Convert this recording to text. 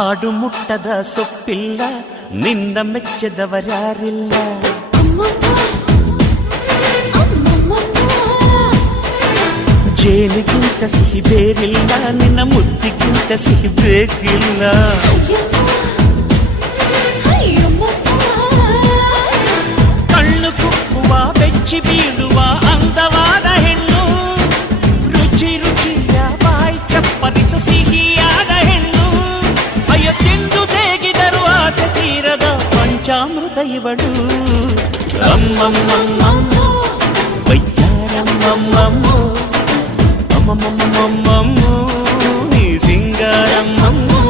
ಹಾಡು ಮುಟ್ಟದ ಸೊಪ್ಪಿಲ್ಲ, ನಿನ್ನ ಮೆಚ್ಚದವರ್ಯಾರಿಲ್ಲ. ಜೇನಿಗಿಂತ ಸಿಹಿ ಬೇರಿಲ್ಲ, ನಿನ್ನ ಮುದ್ದಿಗಿಂತ ಸಿಹಿ ಬೇಕಿಲ್ಲ. ಕಣ್ಣು ಕುಕ್ಕುವ ಬೆಚ್ಚಿ ಬೀಳುವ ಅಂದವಾದ ಹೆಣ್ಣು, ರುಚಿ ರುಚಿಯ ಬಾಯಿ ಚಪ್ಪರಿಸ ಸಿಹಿಯಾದ ಹೆಣ್ಣು. ಅಯ್ಯೋ ತಿಂದು ಬೇಗಿದರು ಆಸೆ ತೀರದ ಪಂಚಾಮೃತ ಇವಳು. ಅಮ್ಮಮ್ಮಮ್ಮಮ್ಮೋ ವಯ್ಯಾರಮ್ಮಮ್ಮಮ್ಮೋ ಅಮ್ಮಮ್ಮಮ್ಮಮ್ಮೋ ನೀ ಸಿಂಗಾರಮ್ಮಮ್ಮೋ.